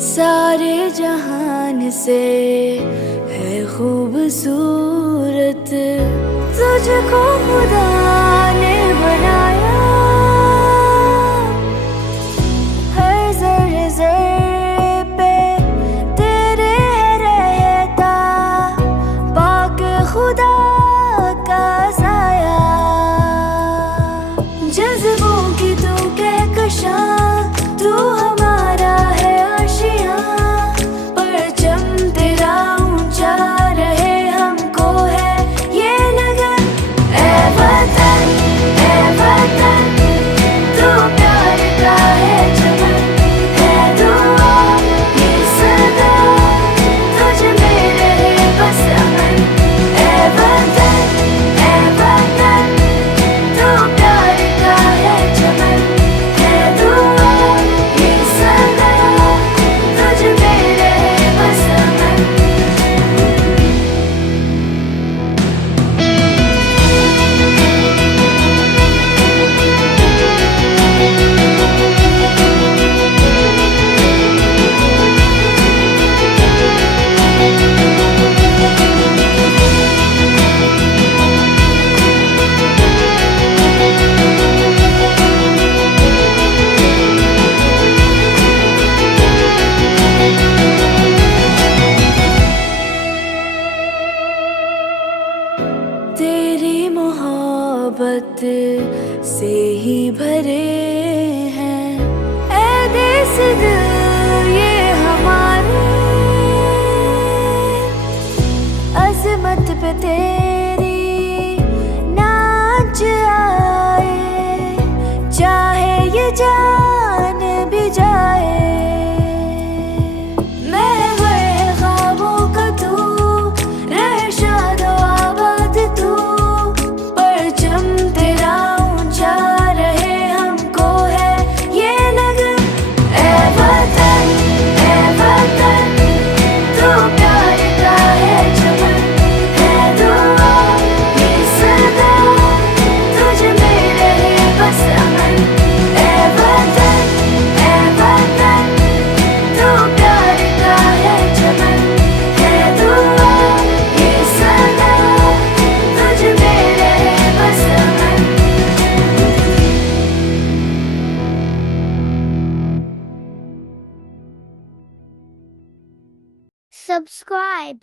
सारे जहान से है खूबसूरत, तुझको खुदा ने बनाया। हर ज़र्रे ज़र्रे पे तेरे है रहता, पाक खुदा का साया। जज्बों की तू कहकशां, तू हमारा है आशियां। परचम तेरा ऊंचा रहे, हमको है ये लगन। ऐ वतन तू प्यार का है चमन। है दुआ ये सदा, तुझ में रहे बस अमन। ऐ वतन तू प्यार का है चमन। है दुआ ये सदा, तुझ में रहे बस अमन। तेरी मोहब्बत से ही भरे हैं ऐ देश दिल ये हमारे। अजमत पे तेरी नाच आए, चाहे ये जान भी जाए। महवर है ख्वाबों का तू, रहे शादो आबाद तू। परचम तेरा ऊंचा रहे, हमको है ये लगन। ऐ वतन तू प्यार का है चमन। है दुआ ये सदा, तुझ में रहे बस अमन। ऐ वतन तू प्यार का है चमन। है दुआ ये सदा, तुझ में रहे बस अमन। Subscribe.